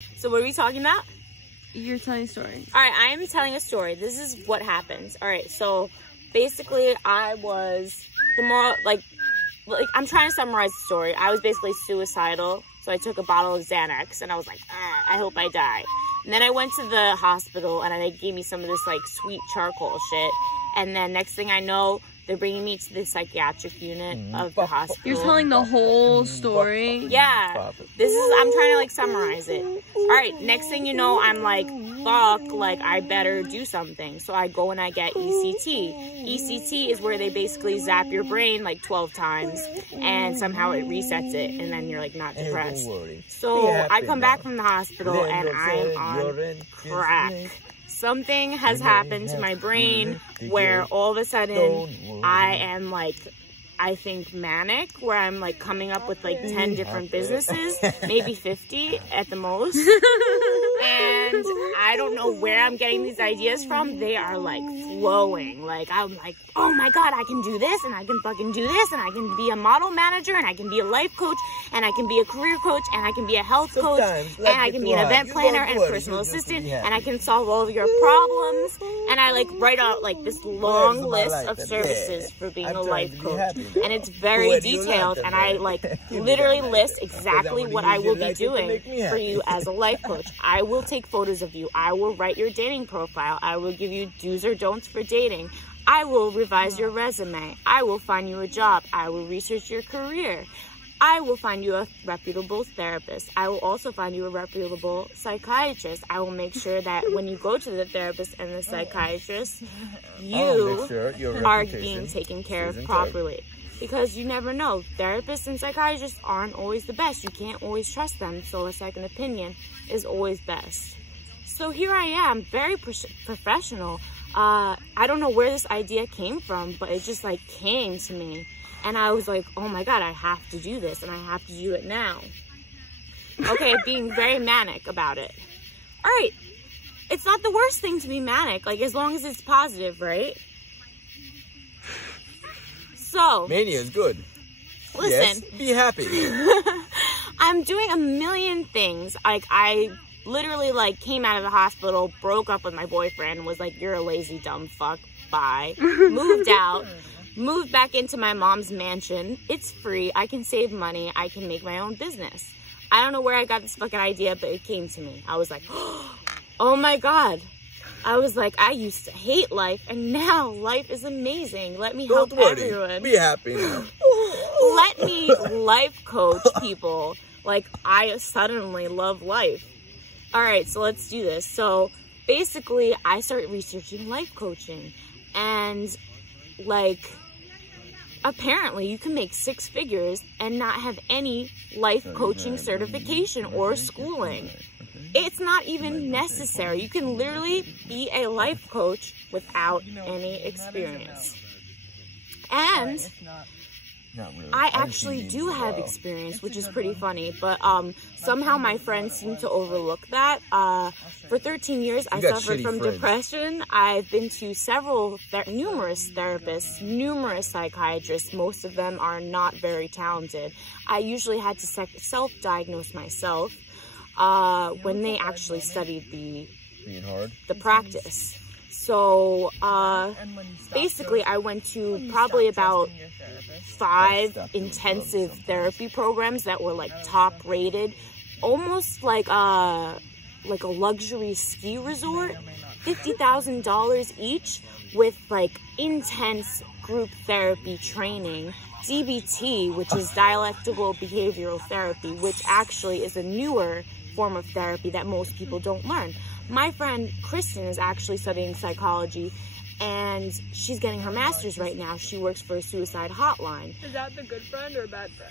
So what are we talking about? You're telling a story. All right, I am telling a story. This is what happens. All right, so basically I was I'm trying to summarize the story. I was basically suicidal. So I took a bottle of Xanax and I was like, I hope I die. And then I went to the hospital and they gave me some of this like sweet charcoal shit. And then next thing I know, they're bringing me to the psychiatric unit of the hospital. You're telling the whole story? Yeah. I'm trying to like summarize it. All right, next thing you know, I'm like, fuck, like I better do something. So I go and I get ECT. ECT is where they basically zap your brain like 12 times and somehow it resets it and then you're like not depressed. So I come back from the hospital and I'm on crack. Something has happened to my brain where all of a sudden I am like, I think manic, where I'm like coming up with like 10 different businesses, maybe 50 at the most. And I don't know where I'm getting these ideas from. They are like flowing. Like I'm like, oh my God, I can do this and I can fucking do this and I can be a model manager and I can be a life coach and I can be a career coach and I can be a health coach and I can be an event planner and a personal assistant and I can solve all of your problems. And I like write out like this long list of services for being a life coach. And it's very detailed and I like literally list exactly what I will be doing for you as a life coach. I will take photos of you. I will write your dating profile. I will give you do's or don'ts for dating. I will revise your resume. I will find you a job. I will research your career. I will find you a reputable therapist. I will also find you a reputable psychiatrist. I will make sure that when you go to the therapist and the psychiatrist, you are being taken care of properly. Because you never know. Therapists and psychiatrists aren't always the best. You can't always trust them. So a second opinion is always best. So here I am, very professional. I don't know where this idea came from, but it just like came to me. And I was like, oh my God, I have to do this and I have to do it now. Okay, being very manic about it. All right, it's not the worst thing to be manic, like as long as it's positive, right? So mania is good. Listen, yes, be happy. I'm doing a million things. Like I literally like came out of the hospital, broke up with my boyfriend, was like, you're a lazy dumb fuck, bye. Moved out, moved back into my mom's mansion. It's free. I can save money. I can make my own business. I don't know where I got this fucking idea, but it came to me. I was like, oh my God. I was like, I used to hate life, and now life is amazing. Let me help everyone. Be happy now. Let me life coach people. Like, I suddenly love life. All right, so let's do this. So basically, I started researching life coaching, and like, apparently you can make 6 figures and not have any life coaching certification or schooling. It's not even necessary. You can literally be a life coach without any experience. And I actually do have experience, which is pretty funny, but somehow my friends seem to overlook that. For 13 years, I suffered from depression. I've been to numerous therapists, numerous psychiatrists. Most of them are not very talented. I usually had to self-diagnose myself when they actually studied the practice. So basically I went to probably about 5 intensive therapy programs that were like top rated, almost like a luxury ski resort, $50,000 each, with like intense group therapy training, DBT, which is dialectical behavioral therapy, which actually is a newer form of therapy that most people don't learn. My friend Kristen is actually studying psychology, and she's getting her master's right now. She works for a suicide hotline. Is that the good friend or a bad friend?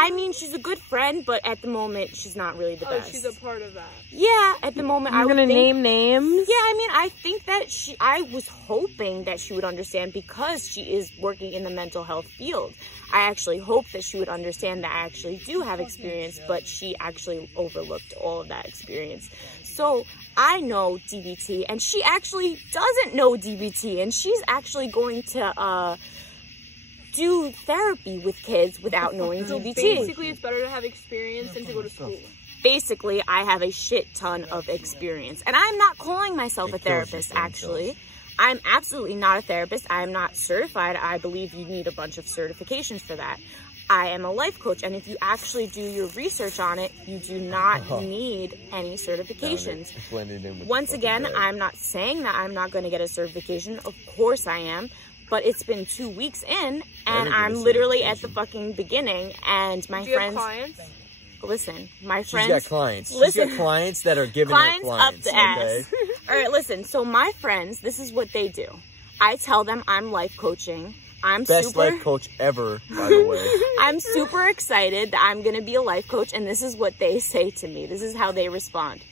I mean, she's a good friend, but at the moment, she's not really the best. She's a part of that. Yeah, at the moment, I'm gonna name names. Yeah, I mean, I think that I was hoping that she would understand because she is working in the mental health field. I actually hope that she would understand that I actually do have experience, but she actually overlooked all of that experience. So I know DBT, and she actually doesn't know DBT, and she's actually going to do therapy with kids without knowing DBT. Basically, it's better to have experience than to go to school. basically I have a shit ton of experience. And I'm not calling myself a therapist, actually. I'm absolutely not a therapist. I am not certified. I believe you need a bunch of certifications for that. I am a life coach, and if you actually do your research on it, you do not need any certifications. Once again, I'm not saying that I'm not going to get a certification. Of course I am. But it's been 2 weeks in, and I'm literally at the fucking beginning, and my friends... clients? Listen, my friends... She's got clients. Listen, She's got clients that are giving clients her clients. Up the ass. All right, listen. So my friends, this is what they do. I tell them I'm life coaching. I'm Best life coach ever, by the way. I'm super excited that I'm going to be a life coach, and this is what they say to me. This is how they respond.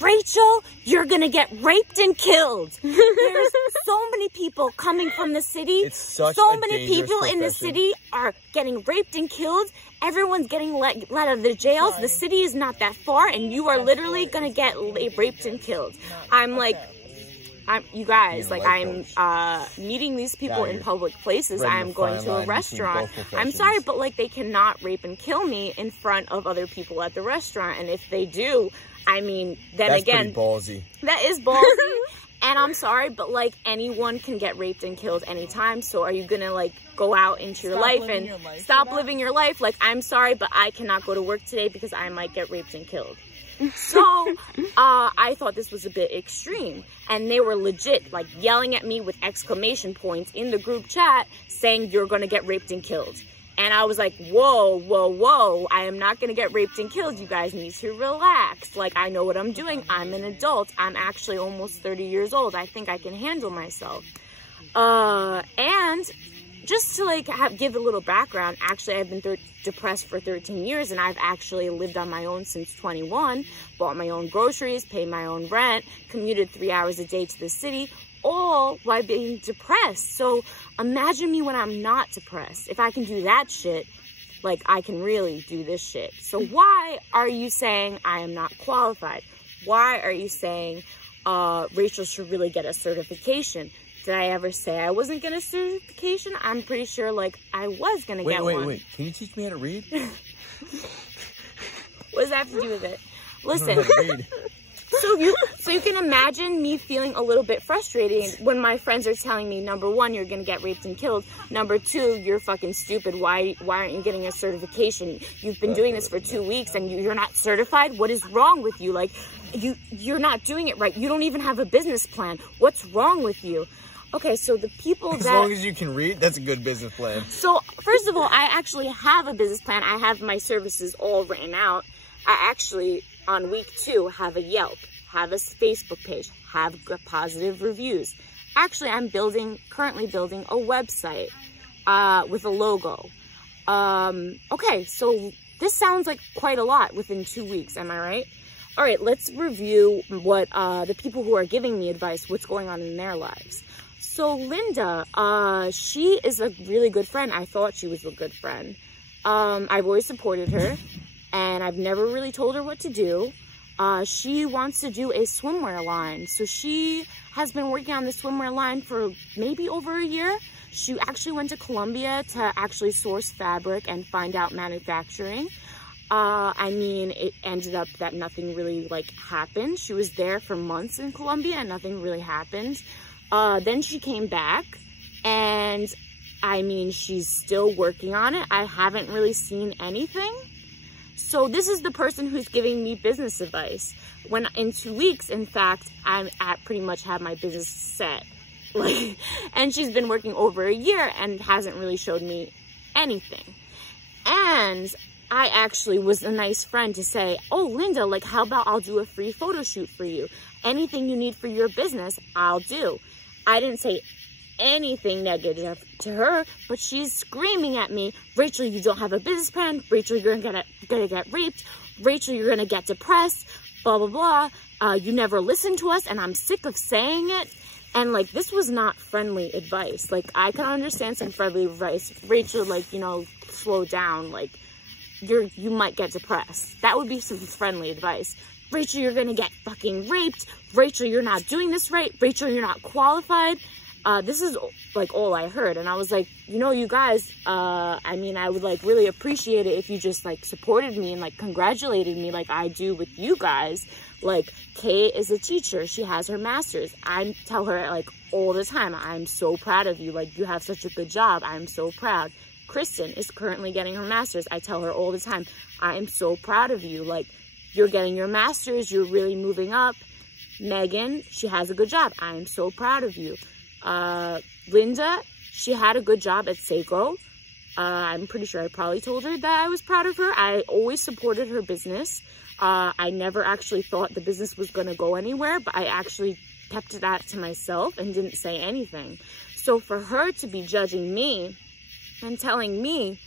Rachel, you're going to get raped and killed. There's so many people coming from the city. It's such so a many dangerous people in the profession. city are getting raped and killed. Everyone's getting let out of the jails. The city is not that far, and you are literally going to get raped and killed. I'm like... you guys, like, I'm meeting these people in public places. I'm going to a restaurant. I'm sorry, but like, they cannot rape and kill me in front of other people at the restaurant. And if they do, I mean, then That's again, pretty ballsy. That is ballsy. And I'm sorry, but like, anyone can get raped and killed anytime. So are you gonna like go out into your life and stop living your life? Like, I'm sorry, but I cannot go to work today because I might get raped and killed. So I thought this was a bit extreme, and they were legit like yelling at me with exclamation points in the group chat saying you're gonna get raped and killed. And I was like, whoa, whoa, whoa, I am not gonna get raped and killed. You guys need to relax. Like, I know what I'm doing. I'm an adult. I'm actually almost 30 years old. I think I can handle myself. And just to like give a little background, actually I've been depressed for 13 years, and I've actually lived on my own since 21, bought my own groceries, paid my own rent, commuted 3 hours a day to the city, all while being depressed. So imagine me when I'm not depressed. If I can do that shit, like, I can really do this shit. So why are you saying I am not qualified? Why are you saying Rachel should really get a certification? Did I ever say I wasn't getting a certification? I'm pretty sure, like, I was going to get one. Wait. Can you teach me how to read? What does that have to do with it? Listen. So you can imagine me feeling a little bit frustrated when my friends are telling me, number one, you're going to get raped and killed. Number two, you're fucking stupid. Why aren't you getting a certification? You've been doing this for 2 weeks and you're not certified? What is wrong with you? Like, you're not doing it right. You don't even have a business plan. What's wrong with you? Okay, so the people As long as you can read, that's a good business plan. So, first of all, I actually have a business plan. I have my services all written out. I actually, on week 2, have a Yelp, have a Facebook page, have positive reviews. Actually, I'm currently building a website with a logo. Okay, so this sounds like quite a lot within 2 weeks, am I right? All right, let's review what the people who are giving me advice, what's going on in their lives. So Linda, she is a really good friend. I thought she was a good friend. I've always supported her, and I've never really told her what to do. She wants to do a swimwear line. So she has been working on the swimwear line for maybe over a year. She actually went to Colombia to actually source fabric and find out manufacturing. I mean, it ended up that nothing really like happened. She was there for months in Colombia and nothing really happened. Then she came back, and I mean, she's still working on it. I haven't really seen anything. So this is the person who's giving me business advice. When in 2 weeks, in fact, I'm pretty much have my business set. Like, and she's been working over a year and hasn't really showed me anything. And I actually was a nice friend to say, oh, Linda, like, how about I'll do a free photo shoot for you? Anything you need for your business, I'll do. I didn't say anything negative to her, but she's screaming at me, Rachel, you don't have a business plan. Rachel, you're gonna get raped. Rachel, you're gonna get depressed, blah, blah, blah. You never listen to us, and I'm sick of saying it. And, like, this was not friendly advice. Like, I can understand some friendly advice. Rachel, like, you know, slow down. Like, you might get depressed. That would be some friendly advice. Rachel, you're gonna get fucking raped. Rachel, you're not doing this right. Rachel, you're not qualified. this is like all I heard. And I was like, you know, you guys, I mean, I would like really appreciate it if you just like supported me and like congratulated me like I do with you guys. Like, Kate is a teacher. She has her master's. I tell her like all the time, I'm so proud of you. Like, you have such a good job. I'm so proud. Kristen is currently getting her master's. I tell her all the time, I am so proud of you. Like, you're getting your master's. You're really moving up. Megan, she has a good job. I am so proud of you. Linda, she had a good job at Seiko. I'm pretty sure I probably told her that I was proud of her. I always supported her business. I never actually thought the business was going to go anywhere, but I actually kept that to myself and didn't say anything. So for her to be judging me and telling me,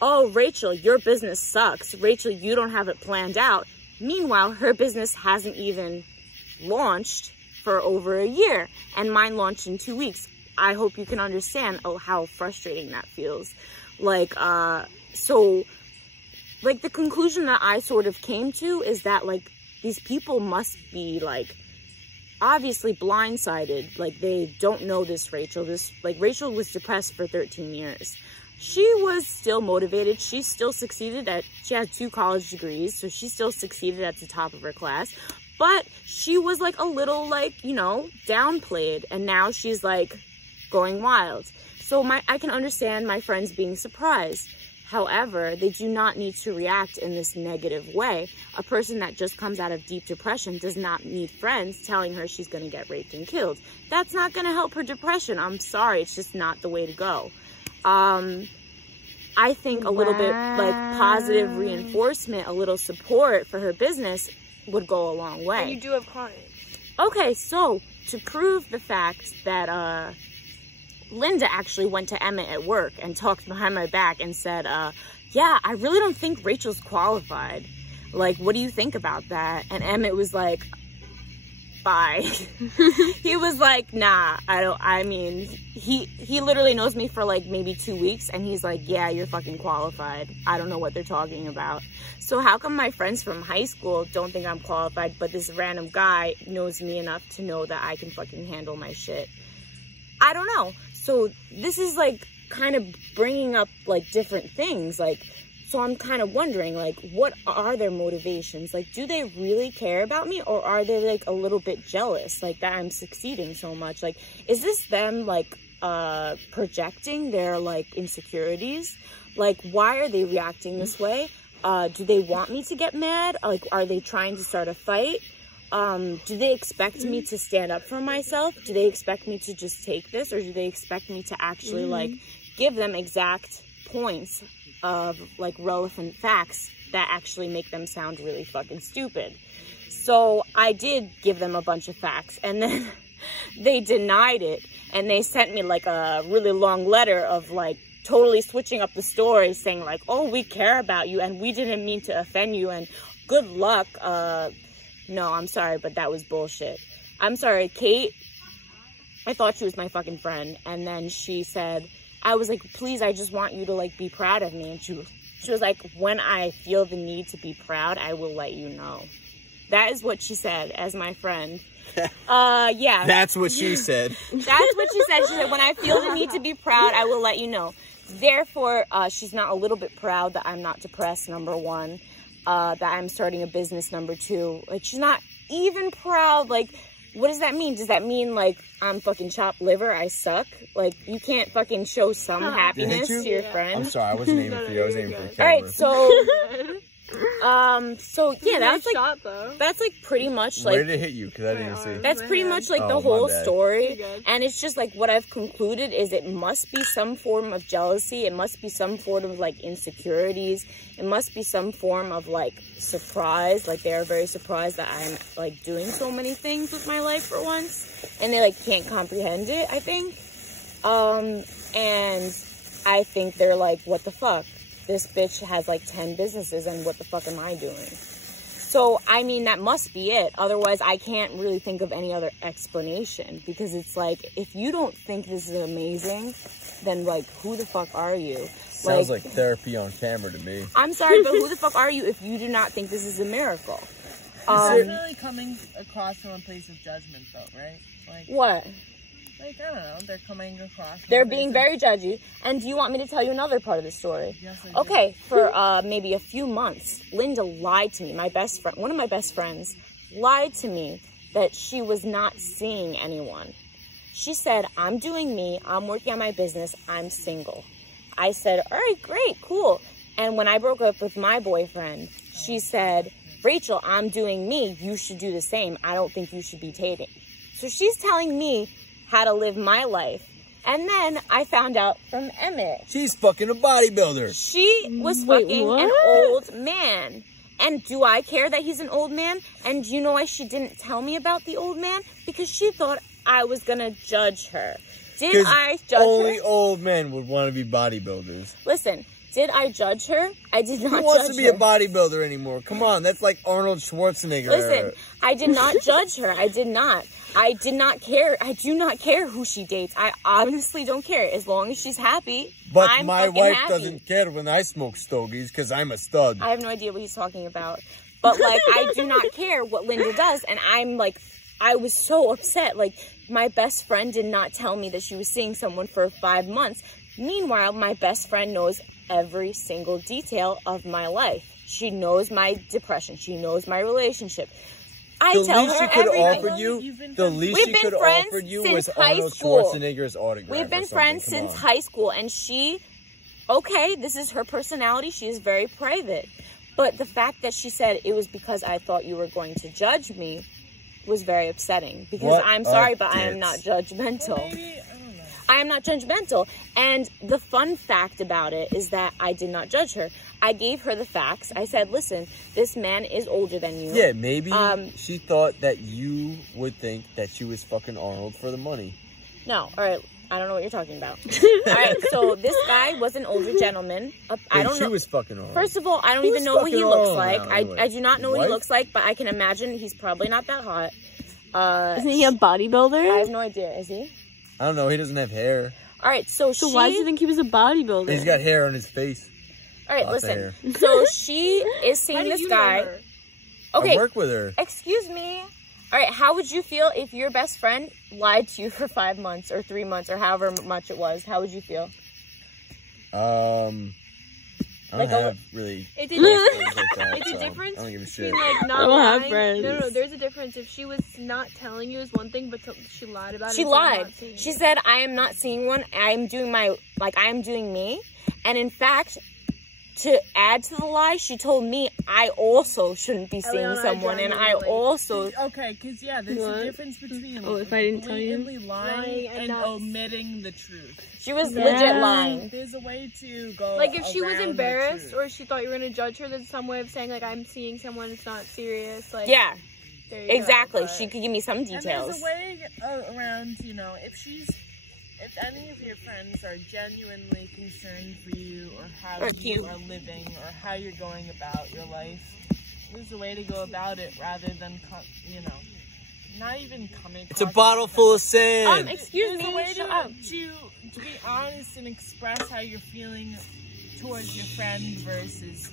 oh, Rachel, your business sucks. Rachel, you don't have it planned out. Meanwhile, her business hasn't even launched for over a year, and mine launched in 2 weeks. I hope you can understand how frustrating that feels. Like, so, like, the conclusion that I sort of came to is that, like, these people must be, like, obviously blindsided. Like, they don't know this Rachel. Rachel was depressed for 13 years. She was still motivated. She still succeeded she had 2 college degrees, so she still succeeded at the top of her class. But she was like a little, like, you know, downplayed, and now she's like going wild. So I can understand my friends being surprised. However, they do not need to react in this negative way. A person that just comes out of deep depression does not need friends telling her she's going to get raped and killed. That's not going to help her depression. I'm sorry. It's just not the way to go. I think a little bit like positive reinforcement, a little support for her business would go a long way. And you do have clients. Okay, so to prove the fact that Linda actually went to Emmett at work and talked behind my back and said, yeah, I really don't think Rachel's qualified. Like, what do you think about that? And Emmett was like, bye. He was like, nah, he literally knows me for like maybe 2 weeks, and he's like, yeah, you're fucking qualified. I don't know what they're talking about. So how come my friends from high school don't think I'm qualified, but this random guy knows me enough to know that I can fucking handle my shit? I don't know. So this is like kind of bringing up like different things. Like, so I'm kind of wondering, like, what are their motivations? Like, do they really care about me, or are they like a little bit jealous, like that I'm succeeding so much? Like, is this them like projecting their like insecurities? Like, why are they reacting this way? Do they want me to get mad? Like, are they trying to start a fight? Do they expect me to stand up for myself? Do they expect me to just take this, or do they expect me to actually like give them exact points of like relevant facts that actually make them sound really fucking stupid? So I did give them a bunch of facts, and then they denied it, and they sent me like a really long letter of like totally switching up the story, saying like, oh, we care about you and we didn't mean to offend you and good luck. No, I'm sorry, but that was bullshit. I'm sorry, Kate, I thought she was my fucking friend, and then she said, I was like, please, I just want you to like be proud of me. And she was like, when I feel the need to be proud, I will let you know. That is what she said as my friend. Yeah. That's what she said. That's what she said. She said, when I feel the need to be proud, I will let you know. Therefore, she's not a little bit proud that I'm not depressed, number one. That I'm starting a business, number two. Like, she's not even proud. Like, what does that mean? Does that mean, like, I'm fucking chopped liver, I suck? Like, you can't fucking show some happiness to your friends? I'm sorry, I wasn't aiming for you. I was aiming for the camera. Alright, so yeah, that's like shot, though. That's like pretty much like, where did it hit you? Because I didn't see. That's pretty much like the whole story, and it's just like what I've concluded is it must be some form of jealousy. It must be some form of like insecurities. It must be some form of like surprise. Like, they are very surprised that I'm like doing so many things with my life for once, and they like can't comprehend it, I think. And I think they're like, what the fuck? This bitch has like 10 businesses, and what the fuck am I doing? So, I mean, that must be it. Otherwise, I can't really think of any other explanation, because it's like, if you don't think this is amazing, then like, who the fuck are you? Sounds like therapy on camera to me. I'm sorry, but who the fuck are you if you do not think this is a miracle? It's definitely coming across from a place of judgment, though, right? Like, what? Like, I don't know, they're coming across. They're being very judgy. And do you want me to tell you another part of the story? Yes, I do. Okay, for maybe a few months, Linda lied to me. My best friend, one of my best friends, lied to me that she was not seeing anyone. She said, I'm doing me, I'm working on my business, I'm single. I said, all right, great, cool. And when I broke up with my boyfriend, she said, Rachel, I'm doing me, you should do the same. I don't think you should be dating. So she's telling me how to live my life. And then I found out from Emmett. She's fucking a bodybuilder. She was fucking an old man. And do I care that he's an old man? And do you know why she didn't tell me about the old man? Because she thought I was gonna judge her. Did I judge only her? old men would want to be bodybuilders. Listen, did I judge her? I did not judge her. Who wants to be a bodybuilder anymore? Come on, that's like Arnold Schwarzenegger. Listen, I did not judge her. I did not. I did not care. I do not care who she dates. I honestly don't care. As long as she's happy, But I'm my fucking wife happy. doesn't care when I smoke stogies because I'm a stud. I have no idea what he's talking about. But, like, I do not care what Linda does. And I'm, like, I was so upset. Like, my best friend did not tell me that she was seeing someone for 5 months. Meanwhile, my best friend knows every single detail of my life. She knows my depression. She knows my relationship. I The tell least her she could everything. offered you, the least We've she been could friends offered you since was high Arnold school. Schwarzenegger's autograph. We've or been something. friends Come since on. high school, and she, okay, this is her personality. She is very private. But the fact that she said it was because I thought you were going to judge me was very upsetting. Because What I'm a sorry, but I am ditz. not judgmental. Maybe, I don't know. I am not judgmental. And the fun fact about it is that I did not judge her. I gave her the facts. I said, listen, this man is older than you. Yeah, maybe she thought that you would think that she was fucking Arnold for the money. No, all right. I don't know what you're talking about. All right, so this guy was an older gentleman. I don't She know. was fucking Arnold. First of all, I don't Who's even know what he fucking looks Arnold like. now, anyway? I do not know what he Wife? looks like, but I can imagine he's probably not that hot. Isn't he a I bodybuilder? have no idea. Is he? I don't know. He doesn't have hair. All right, so Why do you think he was a bodybuilder? He's got hair on his face. All right, Lots of listen. So she is How seeing did this you know guy. her? Okay, I work with her. excuse me. All right, how would you feel if your best friend lied to you for 5 months or 3 months or however much it was? How would you feel? I Like don't a- have really. It's close a, friends like that, it's a so difference I don't give a shit. between, like, not I don't have lying. friends. No, there's a difference. If she was not telling you is one thing, but she lied about it. She and said, "I'm lied. not seeing She you." said, I am not seeing one. I am doing I am doing me. And in fact, to add to the lie, she told me I also shouldn't be seeing Eliana, someone. And I genuinely. also, Okay, because, yeah, there's What? a difference between Oh, if I didn't tell you? blatantly lying and not- omitting the truth. she was Yeah. legit lying. There's a way to go Like, if she was around the embarrassed truth. or she thought you were going to judge her, there's some way of saying, like, I'm seeing someone, it's not serious. Like, Yeah, there you go. exactly. but- She could give me some And details. there's a way around, if any of your friends are genuinely concerned for you or how Or you cute. are living or how you're going about your life, there's a way to go about it rather than, not even coming It's a across bottle as full of sand. Excuse There's a me, way shut up. to be honest and express how you're feeling towards your friend versus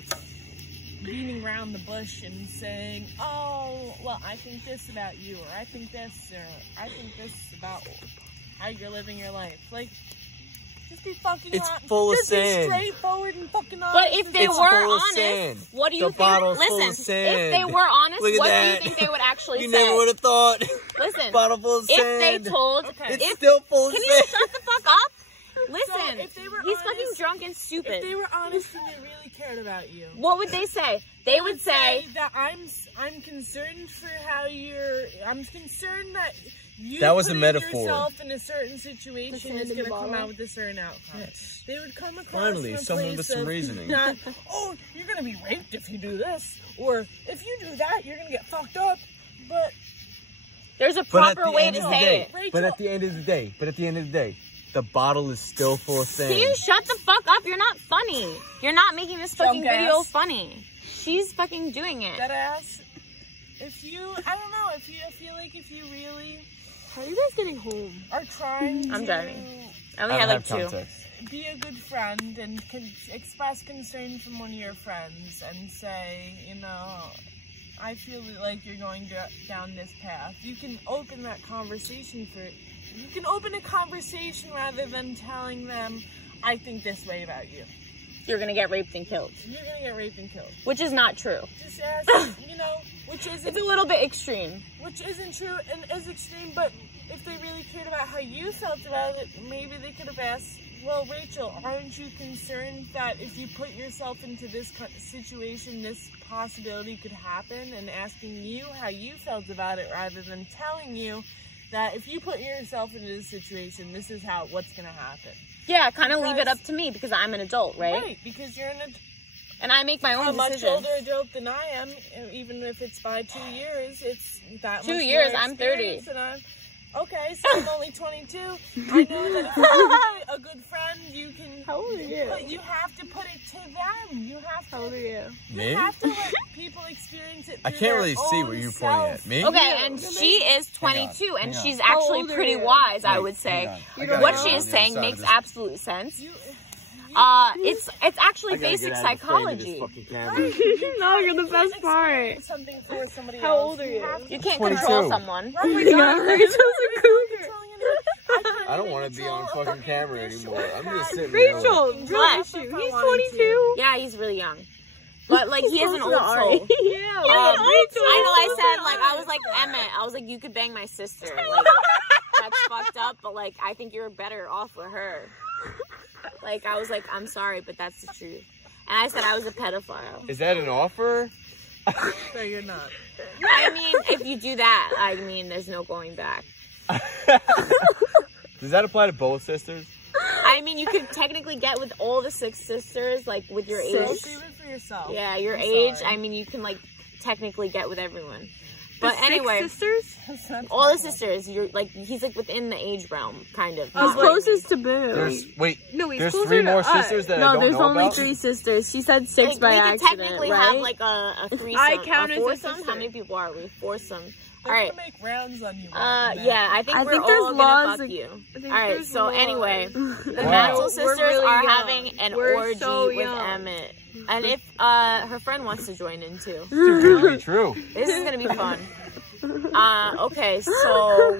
beating around the bush and saying, oh, well, I think this about you, or I think this about how you're living your life. Like, just be fucking It's honest. full of Just sand. be straightforward and fucking honest. But if they It's were full of honest, sand. what do you The think? bottle's full of Listen, sand. if they were honest, Look at what do that. you think they would actually You say? never would have thought. Listen, Bottle full of if sand. they told, Okay. It's if still full of can sand. you shut the fuck up? Listen, if they were he's honest- fucking drunk and if stupid. they were honest and they really cared about you, What would they say? They would say, that I'm concerned for how I'm concerned that you That was a putting metaphor. yourself in a certain situation sand is in going the to come bottle? out with a certain outcome. Yes. They would come across Finally, from a someone place with some of reasoning. Not, oh, you're going to be raped if you do this, or if you do that, you're going to get fucked up. But there's a But at proper the way end to of the say day, it. Rachel, but at the end of the day, the bottle is still full of sand. Can you shut the fuck up? You're not funny. You're not making this fucking Drunk video ass. funny. She's fucking doing it. that ass. I feel like if you really How are you guys getting home? are trying I'm to driving. I only I had don't like have 2. context. be a good friend and express concern from one of your friends and say, I feel like you're going down this path. You can open that conversation You can open a conversation rather than telling them, I think this way about you. You're gonna get raped and killed. You're gonna get raped and killed. Which is not true. Just ask, you know, which isn't It's a little bit extreme. Which isn't true and is extreme, but if they really cared about how you felt about it, maybe they could have asked, well, Rachel, aren't you concerned that if you put yourself into this situation, this possibility could happen? And asking you how you felt about it rather than telling you that if you put yourself into this situation, this is what's going to happen. Yeah, kind of leave it up to me because I'm an adult, right? Right, because you're and I make my own a much decisions. older adult than I am, even if it's by 2 years, it's that 2 much years, more I'm 30. experience than okay, so I'm only 22. I know that if you're a good friend, you can. How old are you? But you have to put it to them. You have to. How old are you? Me? You have to let people experience it. I through can't their really see own what you're pointing at. self. Me? Okay, and she is 22, and hang on. she's How actually old are pretty you? wise, I Wait, would say. hang on. You I don't got What it she on is the other saying side of makes this. absolute sense. It's actually I gotta basic get out of the frame of this psychology. fucking camera. No, you're the best part. Something for somebody How else. old are you? have to You can't 22. control someone. Oh my God. Rachel's a cougar. I don't want to be on fucking camera anymore. I'm just sitting Rachel, there. real What? issue. He's 22. Yeah, he's really young. But, like, he is an old soul. Yeah, I know I said, like, I was like, Emmett, I was like, you could bang my sister. Like, that's fucked up, but, like, I think you're better off with her. Like, I was like, I'm sorry, but that's the truth. And I said I was a pedophile. Is that an offer? No, you're not. I mean, if you do that, I mean, there's no going back. Does that apply to both sisters? I mean, you could technically get with all the 6 sisters, like, with your age. Save it for yourself. Yeah, your I'm age, sorry. I mean, you can, like, technically get with everyone. But anyway, sisters? all the sisters, you're, like, he's, like, within the age realm, kind of. He's Not, like- closest to Boo. No, he's there's closer 3 to more us. sisters that I No, don't there's know only about? 3 sisters. She said 6 Like, by we accident, could technically right? have like a threesome, I count a as a foursome. sister. How many people are we? Foursome. All They're right. gonna make rounds on you. Yeah, I think I we're think all there's gonna laws fuck ag- you. I think All right. there's So laws. anyway, the Wow. Mantle We're sisters really are young. having an We're orgy so with young. Emmett, and if her friend wants to join in too, Too good to be true. this is gonna be fun. Okay, so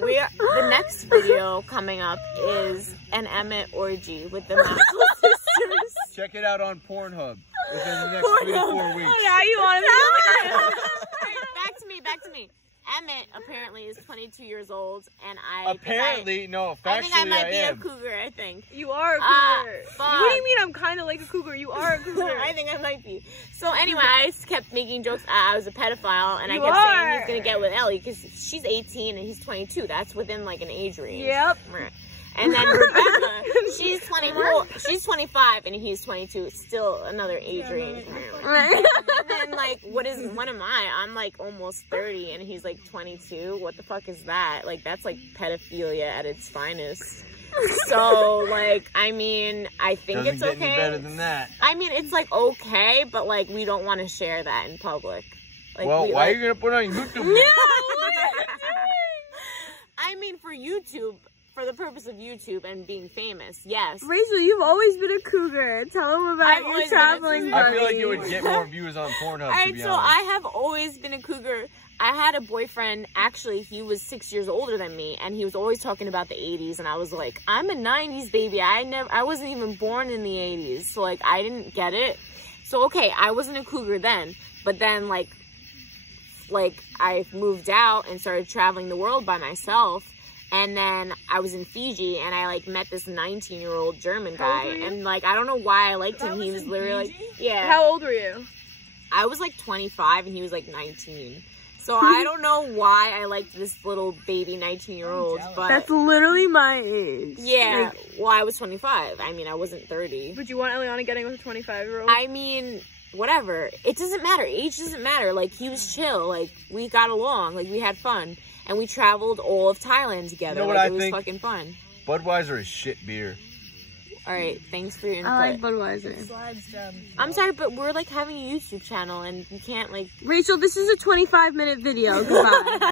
the next video coming up is an Emmett orgy with the Mantle sisters. Check it out on Pornhub within the next 3 to 4 weeks. Yeah, you want Back to me. Emmett apparently is 22 years old, and Apparently, no, I think I factually might be a am. cougar. I think. You are a cougar. fuck. What do you mean I'm kind of like a cougar? You are a cougar. I think I might be. So anyway, I just kept making jokes. I was a pedophile, and I You kept saying are. he's gonna get with Ellie because she's 18 and he's 22. That's within like an age range. Yep. Right. And then Rebecca, she's 24. She's 25 and he's 22. It's still another age range. And then like, what am I? I'm like almost 30 and he's like 22. What the fuck is that? Like, that's like pedophilia at its finest. So like, I mean, I think Doesn't it's get okay. any better than that. I mean, it's like okay, but like we don't want to share that in public. Like, Well, we, why like, are you gonna put it on YouTube? No, I mean, for YouTube, for the purpose of YouTube and being famous, yes. Rachel, you've always been a cougar. Tell them about I've your always been a traveling cougar. I feel like you buddy. would get more views on Pornhub, All to right, be so honest. I have always been a cougar. I had a boyfriend, actually, he was 6 years older than me, and he was always talking about the 80s, and I was like, I'm a 90s baby. I wasn't even born in the 80s, so, like, I didn't get it. So, okay, I wasn't a cougar then, but then, like, I moved out and started traveling the world by myself, and then I was in Fiji, and I, like, met this 19-year-old German guy, and, like, I don't know why I liked him. He was literally, like, yeah. How old were you? I was like 25 and he was like 19. So I don't know why I liked this little baby 19-year-old, but That's literally my age. yeah, Like, well, I was 25. I mean, I wasn't 30. would you want Eliana getting with a 25-year-old? I mean, whatever. It doesn't matter. Age doesn't matter. Like, he was chill. Like, we got along. Like, we had fun. And we traveled all of Thailand together. You know what like, I it was think? fucking fun. Budweiser is shit beer. All right, thanks for your input. I like Budweiser. Slides down. I'm sorry, but we're, like, having a YouTube channel, and you can't, like... Rachel, this is a 25-minute video. Goodbye.